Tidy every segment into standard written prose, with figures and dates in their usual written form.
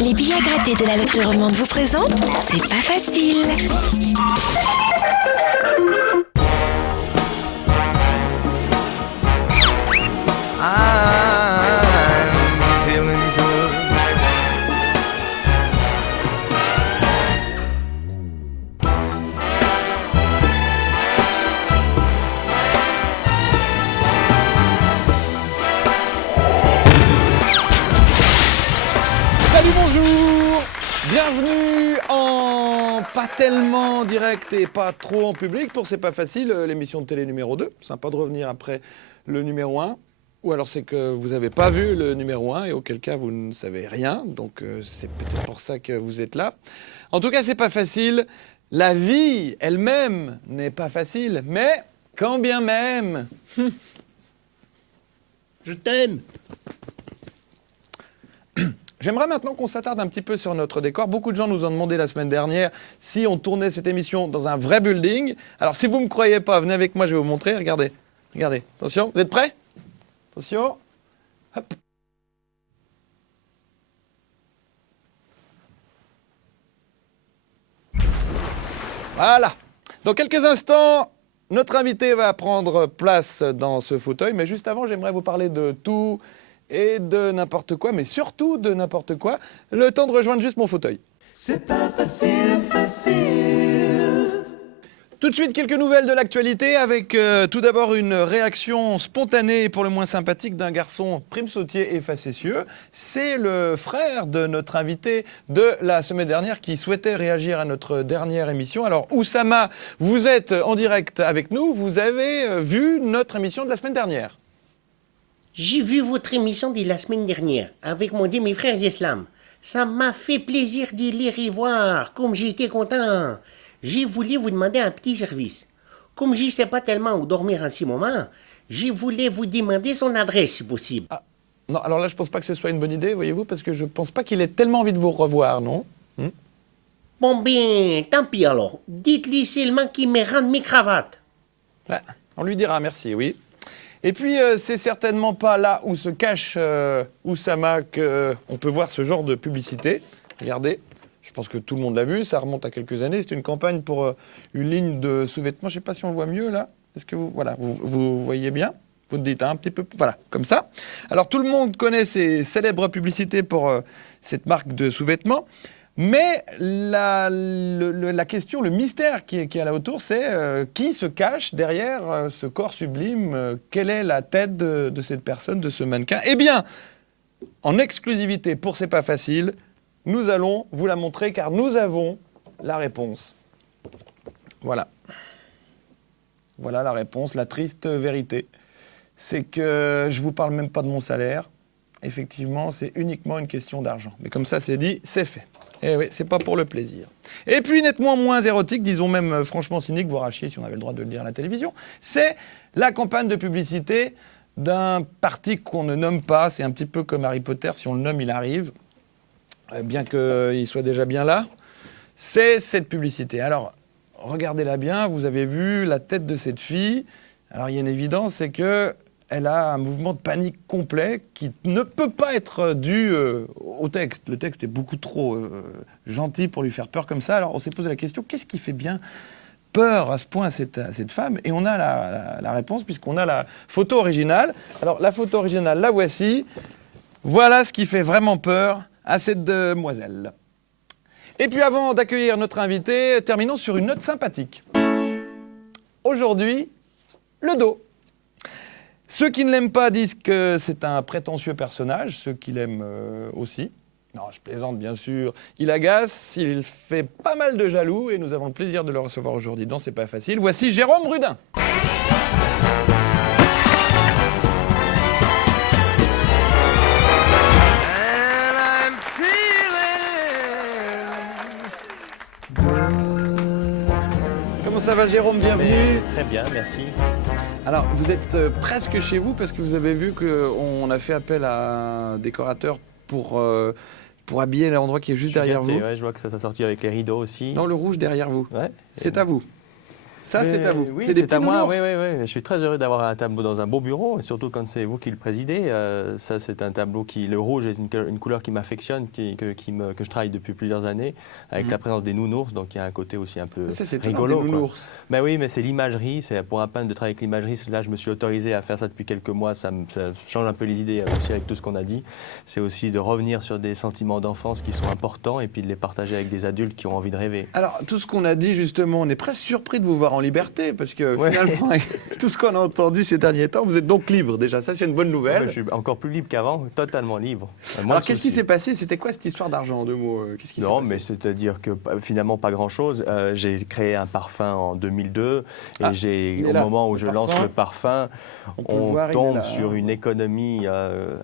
Les billets à gratter de la loterie romande vous présentent C'est pas facile. I'm feeling good. Salut, bonjour. Bienvenue en pas tellement direct et pas trop en public pour C'est pas facile, l'émission de télé numéro 2. Sympa de revenir après le numéro 1. Ou alors c'est que vous n'avez pas vu le numéro 1 et auquel cas vous ne savez rien. Donc c'est peut-être pour ça que vous êtes là. En tout cas, c'est pas facile. La vie elle-même n'est pas facile. Mais quand bien même... Je t'aime. J'aimerais maintenant qu'on s'attarde un petit peu sur notre décor. Beaucoup de gens nous ont demandé la semaine dernière si on tournait cette émission dans un vrai building. Alors si vous ne me croyez pas, venez avec moi, je vais vous montrer. Regardez, regardez. Attention, vous êtes prêts ? Attention. Hop. Voilà. Dans quelques instants, notre invité va prendre place dans ce fauteuil. Mais juste avant, j'aimerais vous parler de tout et de n'importe quoi, mais surtout de n'importe quoi. Le temps de rejoindre juste mon fauteuil. C'est pas facile, facile. Tout de suite, quelques nouvelles de l'actualité avec tout d'abord une réaction spontanée et pour le moins sympathique d'un garçon prime-sautier et facétieux. C'est le frère de notre invité de la semaine dernière qui souhaitait réagir à notre dernière émission. Alors, Oussama, vous êtes en direct avec nous. Vous avez vu notre émission de la semaine dernière. J'ai vu votre émission de la semaine dernière avec mon demi-frère d'Islam. Ça m'a fait plaisir d'y lire et voir, comme j'ai été content. J'ai voulu vous demander un petit service. Comme je ne sais pas tellement où dormir en ce moment, je voulais vous demander son adresse si possible. Ah, non, alors là, je ne pense pas que ce soit une bonne idée, voyez-vous, parce que je ne pense pas qu'il ait tellement envie de vous revoir, non ? Bon ben, tant pis alors. Dites-lui seulement qu'il me rende mes cravates. Ah, on lui dira merci, oui. Et puis, c'est certainement pas là où se cache Oussama qu'on peut voir ce genre de publicité. Regardez, je pense que tout le monde l'a vu, ça remonte à quelques années. C'est une campagne pour une ligne de sous-vêtements. Je ne sais pas si on le voit mieux, là. Est-ce que vous voyez bien ? Vous dites un petit peu, voilà, comme ça. Alors, tout le monde connaît ces célèbres publicités pour cette marque de sous-vêtements. Mais la question, le mystère qui est là autour, c'est qui se cache derrière ce corps sublime, quelle est la tête de cette personne, de ce mannequin ? Eh bien, en exclusivité pour C'est pas facile, nous allons vous la montrer car nous avons la réponse. Voilà. Voilà la réponse, la triste vérité. C'est que je ne vous parle même pas de mon salaire. Effectivement, c'est uniquement une question d'argent. Mais comme ça, c'est dit, c'est fait. Eh oui, c'est pas pour le plaisir. Et puis, nettement moins érotique, disons même franchement cynique, voire à chier si on avait le droit de le dire à la télévision, c'est la campagne de publicité d'un parti qu'on ne nomme pas. C'est un petit peu comme Harry Potter, si on le nomme, il arrive, bien qu'il soit déjà bien là. C'est cette publicité. Alors, regardez-la bien, vous avez vu la tête de cette fille. Alors, il y a une évidence, c'est que elle a un mouvement de panique complet qui ne peut pas être dû au texte. Le texte est beaucoup trop gentil pour lui faire peur comme ça. Alors on s'est posé la question, qu'est-ce qui fait bien peur à ce point à cette femme ? Et on a la réponse puisqu'on a la photo originale. Alors la photo originale, la voici. Voilà ce qui fait vraiment peur à cette demoiselle. Et puis avant d'accueillir notre invité, terminons sur une note sympathique. Aujourd'hui, le dos. Ceux qui ne l'aiment pas disent que c'est un prétentieux personnage, ceux qui l'aiment aussi. Non, je plaisante bien sûr. Il agace, il fait pas mal de jaloux et nous avons le plaisir de le recevoir aujourd'hui dans C'est pas facile. Voici Jérôme Rudin. Comment ça va Jérôme ? Bienvenue. Très bien, merci. Alors, vous êtes presque chez vous parce que vous avez vu qu'on a fait appel à un décorateur pour habiller l'endroit qui est juste derrière vous. Ouais, je vois que ça s'est sorti avec les rideaux aussi. Non, le rouge derrière vous. Ouais. C'est à vous. Ça, c'est à vous. Oui, c'est des c'est petits à moi. nounours. Oui. Je suis très heureux d'avoir un tableau dans un beau bureau, et surtout quand c'est vous qui le présidez. Ça, c'est un tableau qui, le rouge est une couleur qui m'affectionne, que je travaille depuis plusieurs années, avec la présence des nounours. Donc il y a un côté aussi un peu C'est rigolo. des nounours. Ben oui, mais c'est l'imagerie. C'est pour un peintre de travailler avec l'imagerie. Là, je me suis autorisé à faire ça depuis quelques mois. Ça change un peu les idées aussi avec tout ce qu'on a dit. C'est aussi de revenir sur des sentiments d'enfance qui sont importants et puis de les partager avec des adultes qui ont envie de rêver. Alors, tout ce qu'on a dit, justement, on est presque surpris de vous voir en liberté, parce que Ouais. finalement, avec tout ce qu'on a entendu ces derniers temps, vous êtes donc libre déjà. Ça, c'est une bonne nouvelle. Je suis encore plus libre qu'avant, totalement libre. Alors, qu'est-ce qui s'est passé? C'était quoi cette histoire d'argent, en deux mots? Qu'est-ce qui s'est Non, passé? mais c'est-à-dire que finalement pas grand-chose. J'ai créé un parfum en 2002 et il est au là, moment où le je parfum. lance le parfum, On peut le on voir, il est tombe là, sur hein. une économie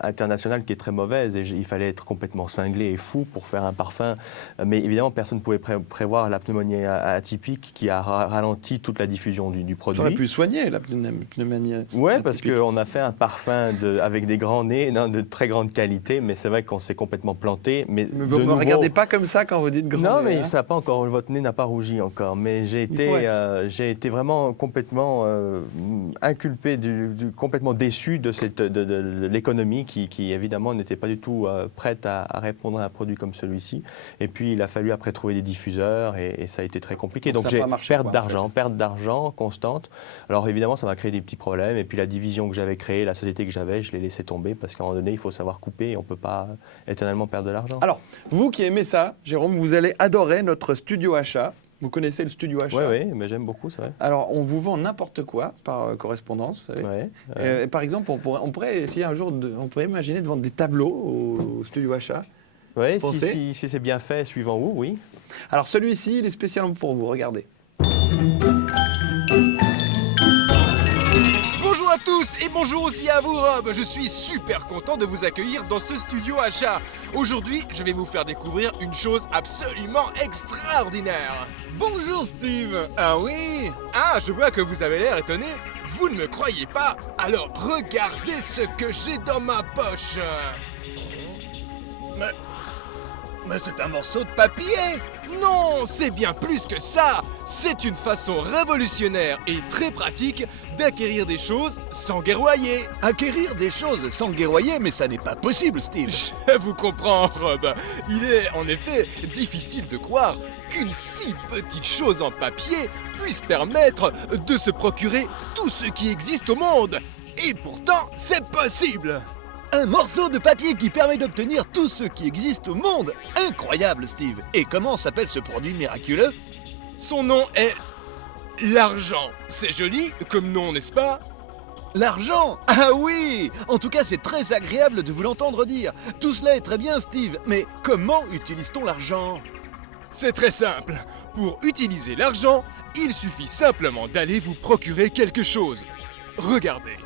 internationale qui est très mauvaise et il fallait être complètement cinglé et fou pour faire un parfum. Mais évidemment, personne ne pouvait prévoir la pneumonie atypique qui a ralenti toute la diffusion du produit. J'aurais pu soigner la pneumonie. Oui, parce atypique. qu'on a fait un parfum avec des grands nez, de très grande qualité, mais c'est vrai qu'on s'est complètement planté. Mais Mais vous de ne me nouveau- regardez pas comme ça quand vous dites grand. Non, nez, mais hein. ça n'a pas encore, votre nez n'a pas rougi encore. Mais j'ai été vraiment complètement inculpé, complètement déçu de l'économie qui évidemment n'était pas du tout prête à répondre à un produit comme celui-ci. Et puis il a fallu après trouver des diffuseurs et ça a été très compliqué. Donc Donc ça a j'ai pas marché, perte quoi, d'argent constante. Alors évidemment ça m'a créé des petits problèmes. Et puis la division que j'avais créée, la société que j'avais, je l'ai laissé tomber parce qu'à un moment donné il faut savoir couper et on ne peut pas éternellement perdre de l'argent. Alors, vous qui aimez ça, Jérôme, vous allez adorer notre studio achat. Vous connaissez le studio achat? Oui, mais j'aime beaucoup, c'est vrai. Alors, on vous vend n'importe quoi par correspondance, vous savez. Ouais. Par exemple, on pourrait essayer un jour, on pourrait imaginer de vendre des tableaux au studio achat. Ouais, Pensez. si c'est bien fait, suivant où, oui. Alors, celui-ci, il est spécialement pour vous, regardez. Bonjour à tous et bonjour aussi à vous Rob. Je suis super content de vous accueillir dans ce studio achat. Aujourd'hui, je vais vous faire découvrir une chose absolument extraordinaire. Bonjour Steve. Ah oui? Ah, je vois que vous avez l'air étonné. Vous ne me croyez pas? Alors regardez ce que j'ai dans ma poche. Mais c'est un morceau de papier! Non, c'est bien plus que ça! C'est une façon révolutionnaire et très pratique d'acquérir des choses sans guerroyer. Acquérir des choses sans guerroyer, mais ça n'est pas possible, Steve. Je vous comprends, Rob. Il est en effet difficile de croire qu'une si petite chose en papier puisse permettre de se procurer tout ce qui existe au monde. Et pourtant, c'est possible! Un morceau de papier qui permet d'obtenir tout ce qui existe au monde. Incroyable, Steve. Et comment s'appelle ce produit miraculeux? Son nom est l'argent. C'est joli comme nom, n'est-ce pas? L'argent! Ah oui! En tout cas, c'est très agréable de vous l'entendre dire. Tout cela est très bien, Steve. Mais comment utilise-t-on l'argent? C'est très simple. Pour utiliser l'argent, il suffit simplement d'aller vous procurer quelque chose. Regardez.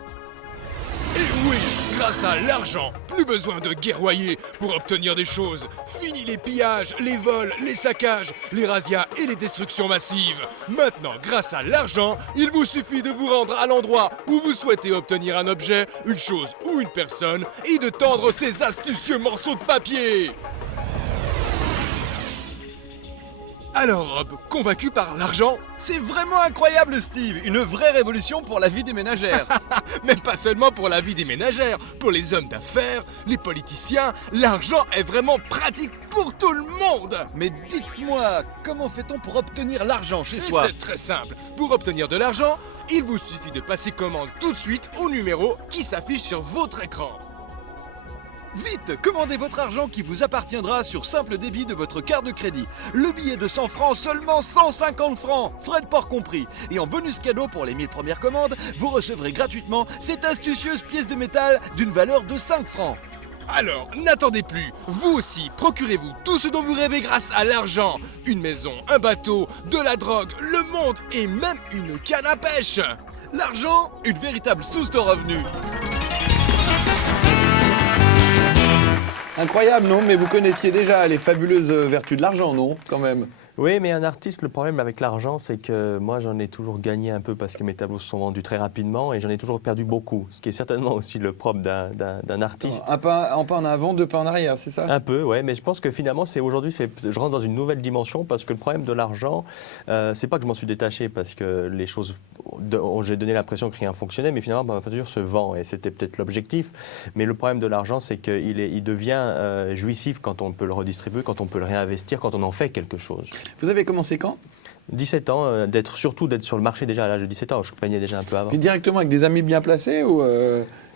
Et oui, grâce à l'argent, plus besoin de guerroyer pour obtenir des choses. Fini les pillages, les vols, les saccages, les razzias et les destructions massives. Maintenant, grâce à l'argent, il vous suffit de vous rendre à l'endroit où vous souhaitez obtenir un objet, une chose ou une personne et de tendre ces astucieux morceaux de papier. Alors, Rob, convaincu par l'argent? C'est vraiment incroyable, Steve. Une vraie révolution pour la vie des ménagères. Mais pas seulement pour la vie des ménagères, pour les hommes d'affaires, les politiciens, l'argent est vraiment pratique pour tout le monde. Mais dites-moi, comment fait-on pour obtenir l'argent chez soi? C'est très simple. Pour obtenir de l'argent, il vous suffit de passer commande tout de suite au numéro qui s'affiche sur votre écran. Vite, commandez votre argent qui vous appartiendra sur simple débit de votre carte de crédit. Le billet de 100 francs, seulement 150 francs, frais de port compris. Et en bonus cadeau pour les 1000 premières commandes, vous recevrez gratuitement cette astucieuse pièce de métal d'une valeur de 5 francs. Alors, n'attendez plus. Vous aussi, procurez-vous tout ce dont vous rêvez grâce à l'argent. Une maison, un bateau, de la drogue, le monde et même une canne à pêche. L'argent, une véritable source de revenus. Incroyable, non? Mais vous connaissiez déjà les fabuleuses vertus de l'argent, non? Quand même. Oui, mais un artiste, le problème avec l'argent, c'est que moi, j'en ai toujours gagné un peu parce que mes tableaux se sont vendus très rapidement et j'en ai j'en ai perdu beaucoup, ce qui est certainement aussi le propre d'un artiste. Un pas en avant, 2 pas en arrière, c'est ça? Un peu, ouais, mais je pense que finalement, aujourd'hui, je rentre dans une nouvelle dimension parce que le problème de l'argent, c'est pas que je m'en suis détaché parce que les choses, j'ai donné l'impression que rien fonctionnait, mais finalement, ma peinture se vend et c'était peut-être l'objectif. Mais le problème de l'argent, c'est qu'il devient jouissif quand on peut le redistribuer, quand on peut le réinvestir, quand on en fait quelque chose. Vous avez commencé quand? 17 ans, surtout d'être sur le marché déjà à l'âge de 17 ans. Je peignais déjà un peu avant. Puis directement avec des amis bien placés ou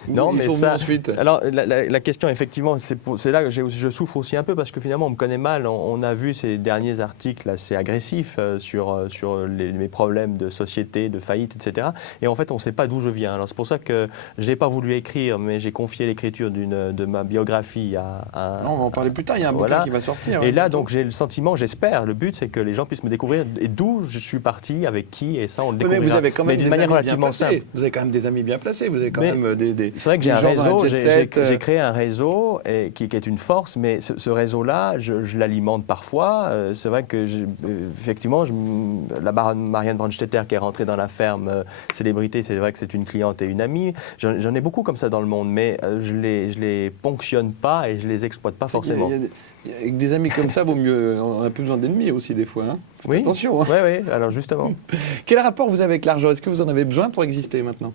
non, ils mais sont ça, venus ensuite? Alors, la question, effectivement, c'est là que je souffre aussi un peu parce que finalement, on me connaît mal. On a vu ces derniers articles assez agressifs sur mes problèmes de société, de faillite, etc. Et en fait, on ne sait pas d'où je viens. Alors, c'est pour ça que je n'ai pas voulu écrire, mais j'ai confié l'écriture de ma biographie à Non, on va en parler plus tard, il y a un bouquin qui va sortir. Et là, donc, j'ai le sentiment, j'espère, le but, c'est que les gens puissent me découvrir et d'où je suis parti, avec qui, et ça, on le découvrira. Mais vous avez quand même d'une manière relativement simple. Vous avez quand même des amis bien placés, vous avez quand même des c'est vrai que j'ai un gens dans la réseau, jet set, j'ai créé un réseau qui est une force, mais ce réseau-là, je l'alimente parfois. C'est vrai que, effectivement, la baronne Marianne Brandstetter qui est rentrée dans la ferme célébrité, c'est vrai que c'est une cliente et une amie. J'en ai beaucoup comme ça dans le monde, mais je les ponctionne pas et je les exploite pas forcément. Avec des amis comme ça, vaut mieux. On n'a plus besoin d'ennemis aussi des fois. Hein. Oui. Attention. Hein. Oui, alors justement. Quel rapport vous avez avec l'argent? Est-ce que vous en avez besoin pour exister maintenant?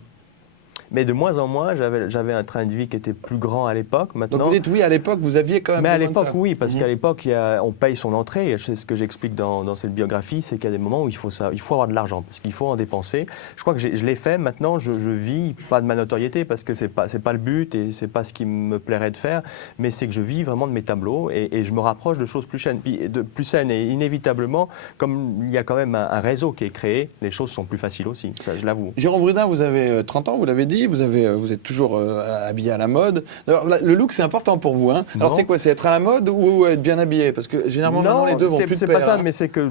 Mais de moins en moins, j'avais un train de vie qui était plus grand à l'époque. Maintenant, donc vous dites oui, à l'époque, vous aviez quand même mais à besoin de l'époque, ça. oui, parce qu'à l'époque, on paye son entrée. Et c'est ce que j'explique dans cette biographie, c'est qu'il y a des moments où il faut avoir de l'argent, parce qu'il faut en dépenser. Je crois que je l'ai fait. Maintenant, je vis pas de ma notoriété, parce que c'est pas le but et c'est pas ce qui me plairait de faire, mais c'est que je vis vraiment de mes tableaux et je me rapproche de choses plus saines. Et inévitablement, comme il y a quand même un réseau qui est créé, les choses sont plus faciles aussi. Ça, je l'avoue. Jérôme Brudin, vous avez 30 ans, vous l'avez dit, vous êtes toujours habillé à la mode. Alors, le look, c'est important pour vous. Hein. Alors, c'est quoi? C'est être à la mode ou être bien habillé? Parce que généralement, maintenant, les deux vont plus de c'est pair, pas ça, hein. mais c'est que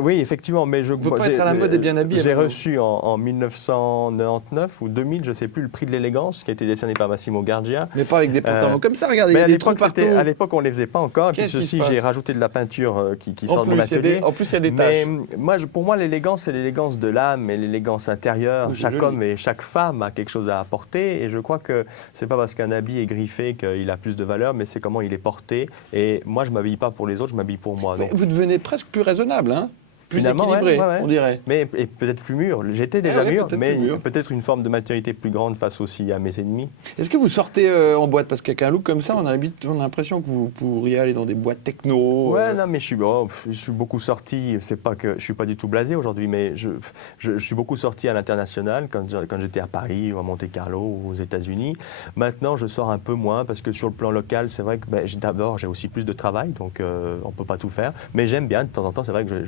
oui, effectivement, mais je peux pas être à la mode et bien habillé. J'ai reçu en 1999 ou 2000, je sais plus, le prix de l'élégance qui a été décerné par Massimo Gardia. Mais pas avec des pantalons comme ça. Regardez, mais il y a des trous partout. à l'époque, on les faisait pas encore. Puis ceci, j'ai rajouté de la peinture qui sort de mon atelier. En plus, il y a des taches. Mais pour moi, l'élégance, c'est l'élégance de l'âme et l'élégance intérieure. Chaque homme et chaque femme a quelque chose à apporter, et je crois que c'est pas parce qu'un habit est griffé qu'il a plus de valeur, mais c'est comment il est porté. Et moi, je m'habille pas pour les autres, je m'habille pour moi. Donc, vous devenez presque plus raisonnable, hein? Plus finalement, équilibré, on dirait. Mais et peut-être plus mûr. J'étais déjà mûr, mais mûr. peut-être une forme de maturité plus grande face aussi à mes ennemis. Est-ce que vous sortez en boîte? Parce qu'avec un look comme ça, on a l'impression que vous pourriez aller dans des boîtes techno. Ouais, non, mais je suis beaucoup sorti. C'est pas que je suis pas du tout blasé aujourd'hui, mais je suis beaucoup sorti à l'international quand j'étais à Paris ou à Monte-Carlo ou aux États-Unis. Maintenant, je sors un peu moins parce que sur le plan local, c'est vrai que d'abord j'ai aussi plus de travail, donc on peut pas tout faire. Mais j'aime bien de temps en temps. C'est vrai que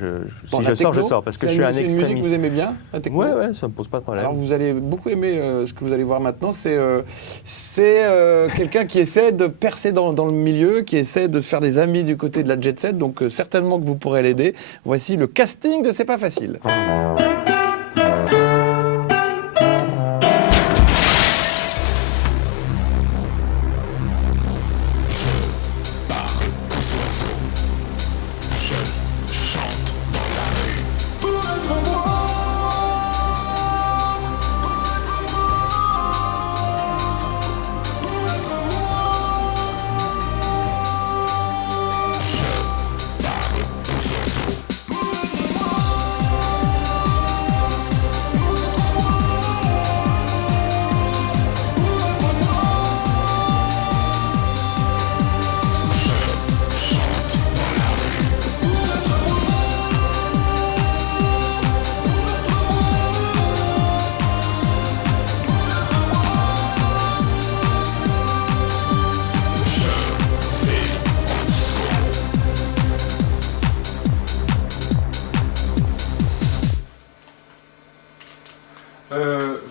si je sors parce que je suis un extrémiste. C'est une musique que vous aimez bien, la techno? Ouais, ça me pose pas de problème. Alors vous allez beaucoup aimer ce que vous allez voir maintenant. C'est quelqu'un qui essaie de percer dans le milieu, qui essaie de se faire des amis du côté de la jet set. Donc certainement que vous pourrez l'aider. Voici le casting de C'est pas facile.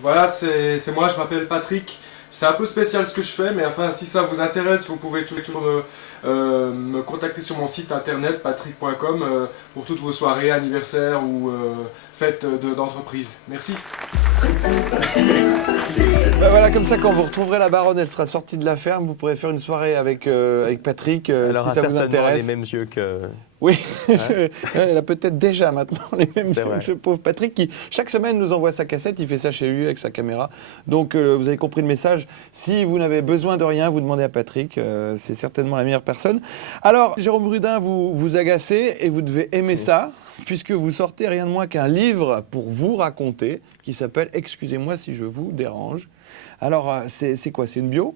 Voilà, c'est moi, je m'appelle Patrick. C'est un peu spécial ce que je fais, mais enfin, si ça vous intéresse, vous pouvez toujours me contacter sur mon site internet patrick.com pour toutes vos soirées, anniversaires ou fêtes d'entreprise. Merci. Voilà, comme ça, quand vous retrouverez la baronne, elle sera sortie de la ferme, vous pourrez faire une soirée avec Patrick, Elle si aura ça vous certainement intéresse. les mêmes yeux Oui, elle a peut-être déjà maintenant les mêmes C'est yeux vrai. que ce pauvre Patrick qui, chaque semaine, nous envoie sa cassette. Il fait ça chez lui avec sa caméra. Donc, vous avez compris le message. Si vous n'avez besoin de rien, vous demandez à Patrick. C'est certainement la meilleure personne. Alors, Jérôme Brudin, vous vous agacez et vous devez aimer ça, puisque vous sortez rien de moins qu'un livre pour vous raconter qui s'appelle « Excusez-moi si je vous dérange ». Alors, c'est quoi? C'est une bio?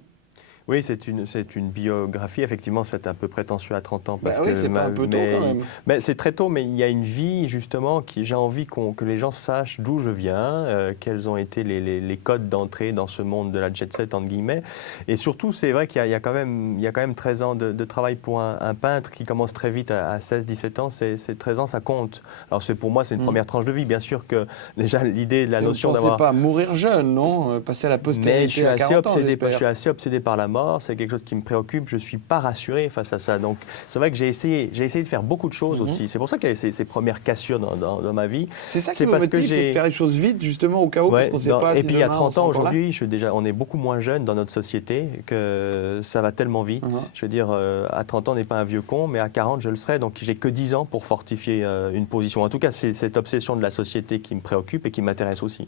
Oui, c'est une biographie. Effectivement, c'est un peu prétentieux à 30 ans. Parce Bah oui, que c'est pas un peu tôt, quand même. Mais c'est très tôt, mais il y a une vie, justement, j'ai envie que les gens sachent d'où je viens, quels ont été les codes d'entrée dans ce monde de la jet set, entre guillemets. Et surtout, c'est vrai qu'il y a quand même 13 ans de travail pour un peintre qui commence très vite à 16-17 ans. C'est 13 ans, ça compte. Alors, pour moi, c'est une première tranche de vie. Bien sûr que, déjà, l'idée de la notion d'avoir... Vous ne pensez pas à mourir jeune, non? Passer à la postérité mais je suis à 40 ans, je suis assez obsédé par la mort, c'est quelque chose qui me préoccupe, je ne suis pas rassuré face à ça. Donc c'est vrai que j'ai essayé de faire beaucoup de choses aussi. C'est pour ça qu'il y a eu ces premières cassures dans ma vie. C'est ça qui vous motive, c'est de faire les choses vite, justement, au cas où, parce qu'on ne sait pas. Et si puis il y a demain, 30 ans, on sera encore là. aujourd'hui, on est beaucoup moins jeune dans notre société, que ça va tellement vite. Je veux dire, à 30 ans, on n'est pas un vieux con, mais à 40, je le serai. Donc j'ai que 10 ans pour fortifier une position. En tout cas, c'est cette obsession de la société qui me préoccupe et qui m'intéresse aussi.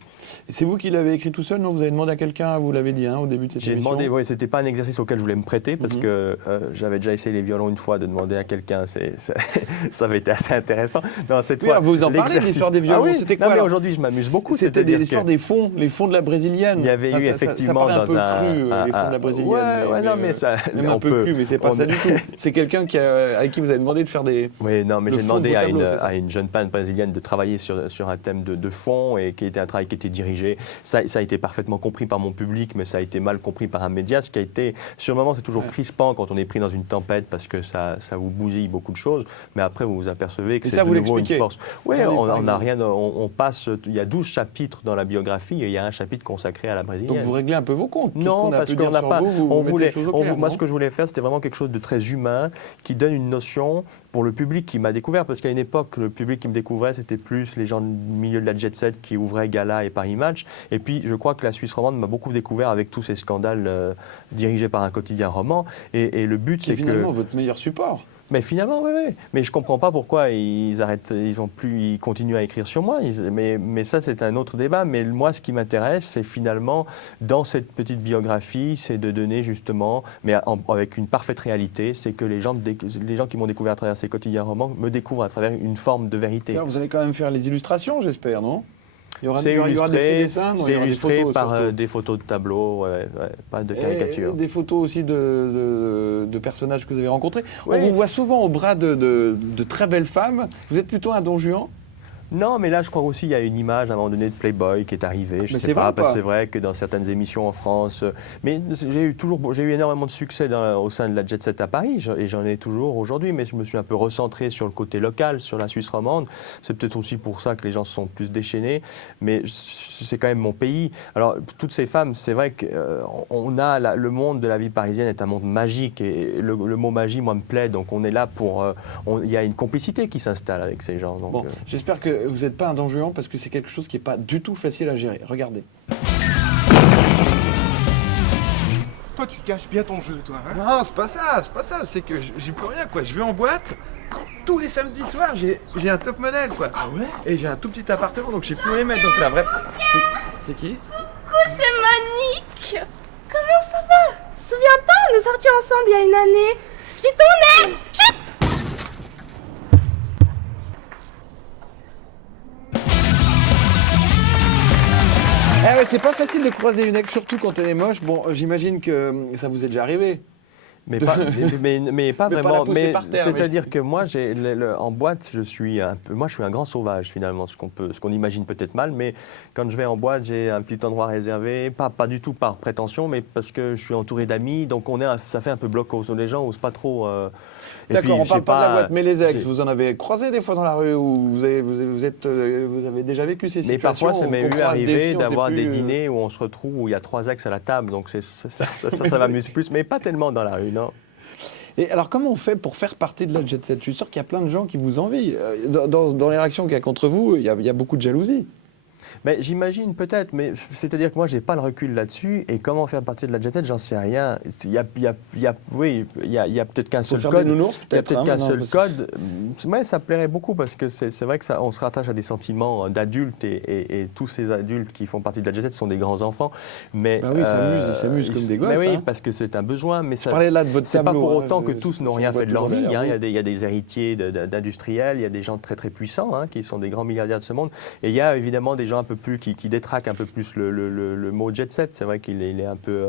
Et c'est vous qui l'avez écrit tout seul, non? Vous avez demandé à quelqu'un, vous l'avez dit au début de cette émission? J'ai demandé, oui, c'était pas un exercice auquel je voulais me prêter parce que j'avais déjà essayé les violons une fois, de demander à quelqu'un, ça avait été assez intéressant. Non, cette fois, vous en parlez de l'histoire des violons, c'était quoi? Non, mais aujourd'hui, je m'amuse beaucoup. C'était l'histoire des fonds, les fonds de la brésilienne. Il y avait eu effectivement ça paraît dans un peu cru, les fonds de la brésilienne. Ouais, non, mais ça... Même un peu cru, mais c'est pas ça du tout. C'est quelqu'un avec qui vous avez demandé de faire des... Oui, non, mais j'ai fond de demandé vos tableaux, à une jeune peintre brésilienne de travailler sur un thème de fond et qui était un travail qui était dirigé. Ça a été parfaitement compris par mon public, mais ça a été mal compris par un média, ce qui a été... Sur le moment, c'est toujours crispant quand on est pris dans une tempête parce que ça vous bousille beaucoup de choses, mais après vous vous apercevez que c'est de nouveau une force. Oui, on n'a rien, on passe, il y a 12 chapitres dans la biographie et il y a un chapitre consacré à la brésilienne. Donc vous réglez un peu vos comptes. Non, parce qu'on n'a pas. Moi, ce que je voulais faire, c'était vraiment quelque chose de très humain qui donne une notion pour le public qui m'a découvert, parce qu'à une époque, le public qui me découvrait, c'était plus les gens du milieu de la jet set qui ouvraient Gala et Paris Match. Et puis, je crois que la Suisse romande m'a beaucoup découvert avec tous ces scandales dirigés par un quotidien roman. Et le but, c'est que... C'est finalement votre meilleur support. Mais finalement, oui. Mais je ne comprends pas pourquoi ils continuent à écrire sur moi. Mais ça, c'est un autre débat. Mais moi, ce qui m'intéresse, c'est finalement, dans cette petite biographie, c'est de donner justement, mais avec une parfaite réalité, c'est que les gens qui m'ont découvert à travers ces quotidiens romans me découvrent à travers une forme de vérité. Alors, vous allez quand même faire les illustrations, j'espère, non? C'est illustré photos, par des photos de tableaux, pas de caricatures. Des photos aussi de personnages que vous avez rencontrés. Oui. On vous voit souvent au bras de très belles femmes. Vous êtes plutôt un Don Juan? Non, mais là, je crois aussi qu'il y a une image à un moment donné de Playboy qui est arrivée. Je ne sais pas, parce que c'est vrai que dans certaines émissions en France... Mais j'ai eu énormément de succès au sein de la Jet Set à Paris, et j'en ai toujours aujourd'hui, mais je me suis un peu recentré sur le côté local, sur la Suisse romande. C'est peut-être aussi pour ça que les gens se sont plus déchaînés, mais c'est quand même mon pays. Alors, toutes ces femmes, c'est vrai que le monde de la vie parisienne est un monde magique, et le mot magie, moi, me plaît, donc on est là pour... Il y a une complicité qui s'installe avec ces gens. Donc, bon, j'espère que vous n'êtes pas un Don Juan, parce que c'est quelque chose qui n'est pas du tout facile à gérer. Regardez. Toi, tu caches bien ton jeu, toi, hein? Non, c'est pas ça, c'est que j'ai plus rien, quoi. Je vais en boîte, tous les samedis soirs, j'ai un top modèle, quoi. Ah ouais? Et j'ai un tout petit appartement, donc je sais plus où les mettre, donc c'est un vrai... C'est qui? Coucou, c'est Monique. Comment ça va? Tu te souviens pas, on est sortis ensemble il y a une année. J'ai ton nez. Chut! Ah ouais, c'est pas facile de croiser une ex, surtout quand elle est moche. Bon, j'imagine que ça vous est déjà arrivé. Mais pas vraiment. Mais c'est-à-dire mais... que moi, en boîte, je suis un grand sauvage finalement, ce qu'on imagine peut-être mal. Mais quand je vais en boîte, j'ai un petit endroit réservé, pas du tout par prétention, mais parce que je suis entouré d'amis, donc ça fait un peu bloc. Les gens n'osent pas trop. D'accord, on parle pas de la boîte, mais les ex, vous en avez croisé des fois dans la rue où vous avez déjà vécu ces situations? Mais parfois, ça m'est arrivé d'avoir des dîners où on se retrouve, où il y a 3 ex à la table, donc ça m'amuse plus, mais pas tellement dans la rue, non. Et alors, comment on fait pour faire partie de la jet set? Je suis sûr qu'il y a plein de gens qui vous envient. Dans les réactions qu'il y a contre vous, il y a beaucoup de jalousie. Mais j'imagine peut-être, mais c'est-à-dire que moi, j'ai pas le recul là-dessus. Et comment faire partie de la jet set, j'en sais rien. Il y a peut-être qu'un seul faire code. des nounours, Il y a peut-être, peut-être qu'un maintenant, seul parce code. Ouais, ça plairait beaucoup parce que c'est vrai que ça, on se rattache à des sentiments d'adultes et tous ces adultes qui font partie de la jet set sont des grands enfants. Mais Bah oui, ils s'amusent comme des gosses. Mais oui, hein. parce que c'est un besoin. Mais ça, Parlais là de votre c'est pas tableau, pour hein, autant que tous n'ont rien fait de leur vie. toujours Hein. derrière Il y a des héritiers d'industriels, il y a des gens très très puissants hein, qui sont des grands milliardaires de ce monde. Et il y a évidemment des gens un peu plus qui détraquent un peu plus le mot jet set. C'est vrai qu'il est un peu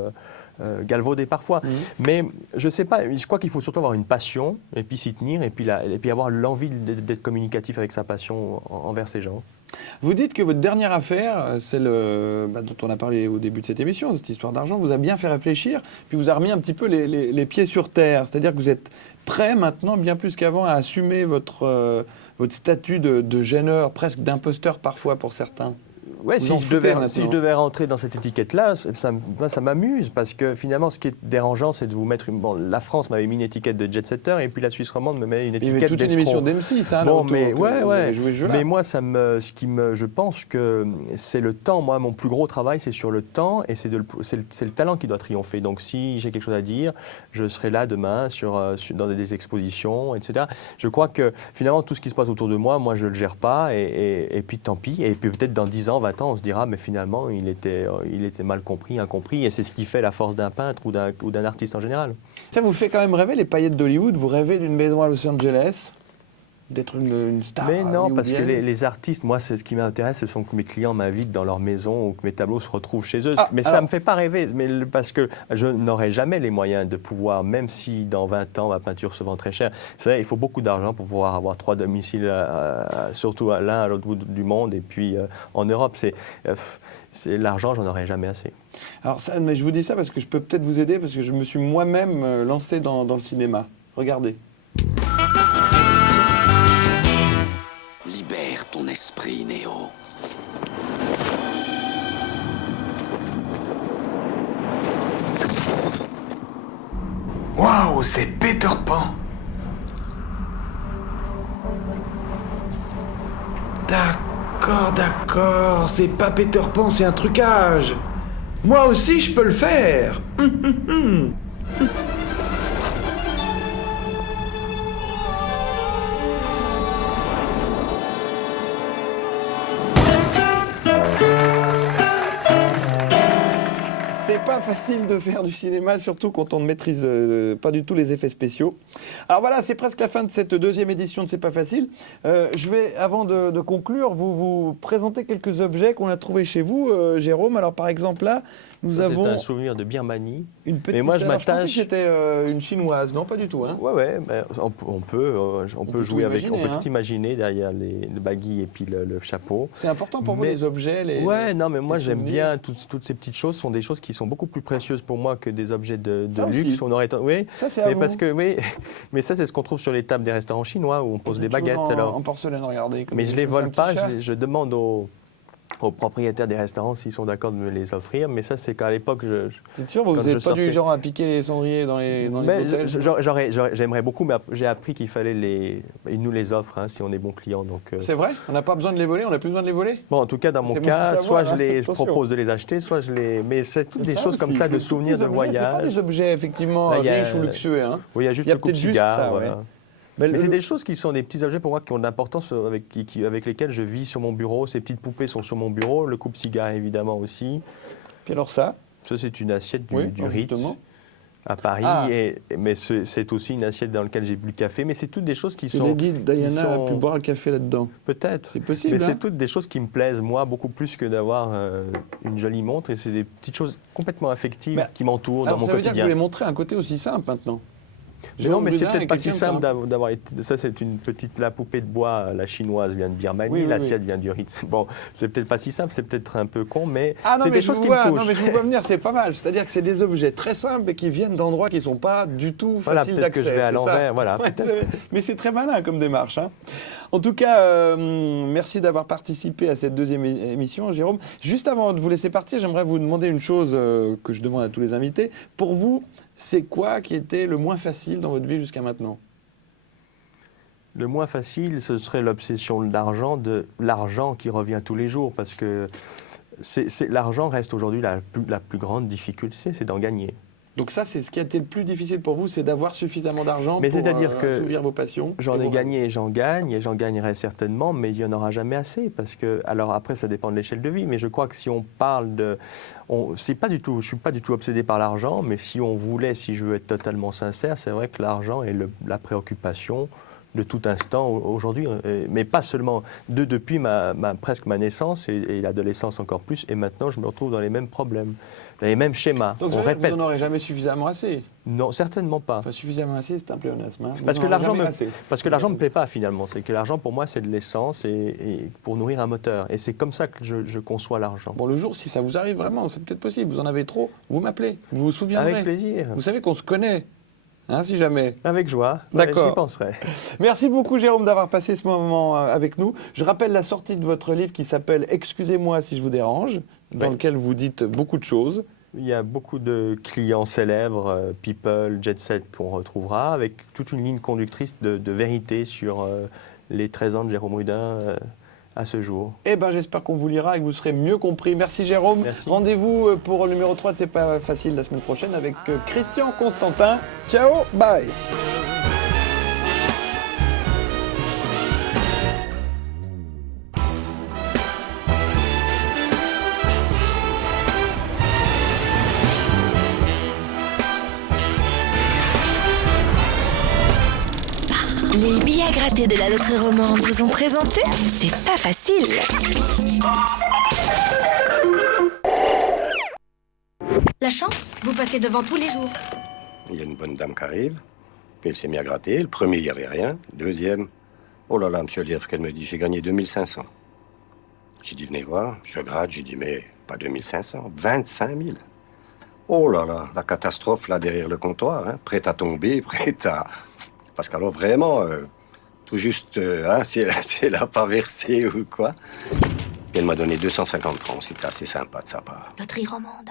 galvaudé parfois. Mais je sais pas, je crois qu'il faut surtout avoir une passion et puis s'y tenir et puis avoir l'envie d'être communicatif avec sa passion envers ces gens. Vous dites que votre dernière affaire, celle dont on a parlé au début de cette émission, cette histoire d'argent, vous a bien fait réfléchir, puis vous a remis un petit peu les pieds sur terre. C'est-à-dire que vous êtes prêt maintenant, bien plus qu'avant, à assumer votre statut de gêneur, presque d'imposteur parfois pour certains. Ouais, Vous en si foutez je devais rentrer dans cette étiquette-là, ça m'amuse parce que finalement, ce qui est dérangeant, c'est de vous mettre la France m'avait mis une étiquette de jet-setter et puis la Suisse romande me met une Il y avait étiquette toute une d'escroc. émission d'M6, hein, Bon, là, mais autour, que vous avez joué ce jeu-là. Mais moi, je pense que c'est le temps. Moi, mon plus gros travail, c'est sur le temps et c'est le talent qui doit triompher. Donc, si j'ai quelque chose à dire, je serai là demain dans des expositions, etc. Je crois que finalement, tout ce qui se passe autour de moi, je le gère pas et puis tant pis. Et puis peut-être dans 10 ans, 20 ans, on se dira, mais finalement, il était mal compris, incompris. Et c'est ce qui fait la force d'un peintre ou d'un artiste en général. Ça vous fait quand même rêver, les paillettes d'Hollywood? Vous rêvez d'une maison à Los Angeles? D'être une star? Mais non, parce que hollywoodienne? les artistes, moi, c'est ce qui m'intéresse, ce sont que mes clients m'invitent dans leur maison ou que mes tableaux se retrouvent chez eux. Mais ça ne me fait pas rêver, parce que je n'aurai jamais les moyens de pouvoir, même si dans 20 ans, ma peinture se vend très cher. Vous savez, il faut beaucoup d'argent pour pouvoir avoir 3 domiciles, surtout à l'un à l'autre bout du monde. Et puis en Europe, c'est l'argent, j'en aurai jamais assez. Alors, mais je vous dis ça parce que je peux peut-être vous aider, parce que je me suis moi-même lancé dans le cinéma. Regardez. Libère ton esprit, Néo. Waouh, c'est Peter Pan. D'accord, c'est pas Peter Pan, c'est un trucage. Moi aussi, je peux le faire. C'est pas facile de faire du cinéma, surtout quand on ne maîtrise pas du tout les effets spéciaux. Alors voilà, c'est presque la fin de cette deuxième édition de C'est pas facile. Je vais, avant de conclure, vous présenter quelques objets qu'on a trouvés chez vous, Jérôme. Alors par exemple là, nous avons... C'est un souvenir de Birmanie. Une petite... Mais moi, je pensais que m'attache... c'était une chinoise, non pas du tout. Hein. Ouais, ben, on peut jouer avec, on peut hein. tout imaginer derrière le baggy et puis le chapeau. C'est important pour vous les objets, Ouais, non, mais moi les j'aime souvenirs. bien toutes ces petites choses. Sont des choses qui sont beaucoup plus précieuses pour moi que des objets de Ça luxe. aussi. On aurait, oui, Ça c'est à vous. parce que oui, mais ça c'est ce qu'on trouve sur les tables des restaurants chinois où on pose des baguettes. En porcelaine, regardez. Mais je les vole pas. Je demande aux propriétaires des restaurants s'ils sont d'accord de me les offrir, mais ça c'est qu'à l'époque C'est sûr, vous n'êtes pas du genre à piquer les cendriers dans les hôtels? J'aimerais beaucoup, mais j'ai appris qu'il fallait ils nous les offrent hein, si on est bon client. C'est vrai? On n'a pas besoin de les voler? On n'a plus besoin de les voler? Bon, en tout cas, dans mon C'est cas, bon à soit savoir, je propose de les acheter, soit je les... Mais c'est toutes des choses comme ça, de souvenirs de voyage. C'est pas des objets effectivement Là, riches ou luxueux. Hein. Oui, il y a juste Il y a le peut-être juste coupe-cigare. ça, Voilà. ouais. Mais c'est des choses qui sont des petits objets pour moi qui ont de l'importance, avec lesquels je vis sur mon bureau. Ces petites poupées sont sur mon bureau, le coupe-cigare évidemment aussi. Puis alors ça? Ça, c'est une assiette du Ritz justement. à Paris, Ah. mais c'est aussi une assiette dans laquelle j'ai bu le café. Mais c'est toutes des choses qui C'est sont... Lady Diana a pu boire le café là-dedans. Peut-être. C'est possible. Mais hein. c'est toutes des choses qui me plaisent, moi, beaucoup plus que d'avoir une jolie montre. Et c'est des petites choses complètement affectives qui m'entourent dans Alors mon ça veut dire que quotidien. vous voulez montrer un côté aussi simple maintenant? Mais non, mais c'est Boudin peut-être est pas si quelqu'un de simple d'avoir été... Ça, c'est une petite... La poupée de bois, la chinoise vient de Birmanie, Oui, oui, l'assiette vient du Ritz. Bon, c'est peut-être pas si simple, c'est peut-être un peu con, mais Ah non, c'est mais des je choses vous qui vois, me touchent. non, mais je vous vois venir, c'est pas mal. C'est-à-dire que c'est des objets très simples et qui viennent d'endroits qui ne sont pas du tout Voilà, faciles peut-être que d'accès. je vais à c'est ça l'envers, voilà. Ouais, peut-être. mais c'est très malin comme démarche. Hein. En tout cas, merci d'avoir participé à cette deuxième émission, Jérôme. Juste avant de vous laisser partir, j'aimerais vous demander une chose que je demande à tous les invités. Pour vous, c'est quoi qui était le moins facile dans votre vie jusqu'à maintenant? Le moins facile, ce serait l'obsession de l'argent qui revient tous les jours, parce que l'argent reste aujourd'hui la plus grande difficulté, c'est d'en gagner. Donc ça, c'est ce qui a été le plus difficile pour vous, c'est d'avoir suffisamment d'argent pour assouvir vos passions. J'en ai gagné et j'en gagne, et j'en gagnerai certainement, mais il n'y en aura jamais assez. Parce que, alors après, ça dépend de l'échelle de vie, mais je crois que si on parle de... je ne suis pas du tout obsédé par l'argent, mais si je veux être totalement sincère, c'est vrai que l'argent est la préoccupation de tout instant aujourd'hui, mais pas seulement depuis presque ma naissance et l'adolescence encore plus, et maintenant je me retrouve dans les mêmes problèmes, dans les mêmes schémas. Donc on répète. Vous n'en aurez jamais suffisamment assez? Non, certainement pas. Enfin, suffisamment assez, c'est un pléonasme. Hein. Parce que l'argent me plaît pas finalement. C'est que l'argent pour moi c'est de l'essence et pour nourrir un moteur. Et c'est comme ça que je conçois l'argent. Bon, le jour, si ça vous arrive vraiment, c'est peut-être possible, vous en avez trop, vous m'appelez, vous vous souviendrez. Avec plaisir. Vous savez qu'on se connaît. Hein, si jamais. Avec joie. D'accord. J'y penserai. Merci beaucoup, Jérôme, d'avoir passé ce moment avec nous. Je rappelle la sortie de votre livre qui s'appelle « Excusez-moi si je vous dérange », dans lequel vous dites beaucoup de choses. Il y a beaucoup de clients célèbres, people, jet set qu'on retrouvera, avec toute une ligne conductrice de vérité sur les 13 ans de Jérôme Rudin à ce jour. Eh bien, j'espère qu'on vous lira et que vous serez mieux compris. Merci, Jérôme. Merci. Rendez-vous pour le numéro 3 de C'est pas facile la semaine prochaine avec Christian Constantin. Ciao, bye. Les billets à gratter de la loterie romande vous ont présenté C'est pas facile. La chance, vous passez devant tous les jours. Il y a une bonne dame qui arrive, puis elle s'est mise à gratter. Le premier, il n'y avait rien. Deuxième, oh là là, monsieur Lièvre, qu'elle me dit, j'ai gagné 2500. J'ai dit, venez voir, je gratte, j'ai dit, mais pas 2500, 25 000. Oh là là, la catastrophe là derrière le comptoir, hein, prête à tomber, prête à... Parce qu'alors vraiment, tout juste, hein, si elle n'a pas versé ou quoi. Puis elle m'a donné 250 francs, c'était assez sympa de sa part. Loterie romande.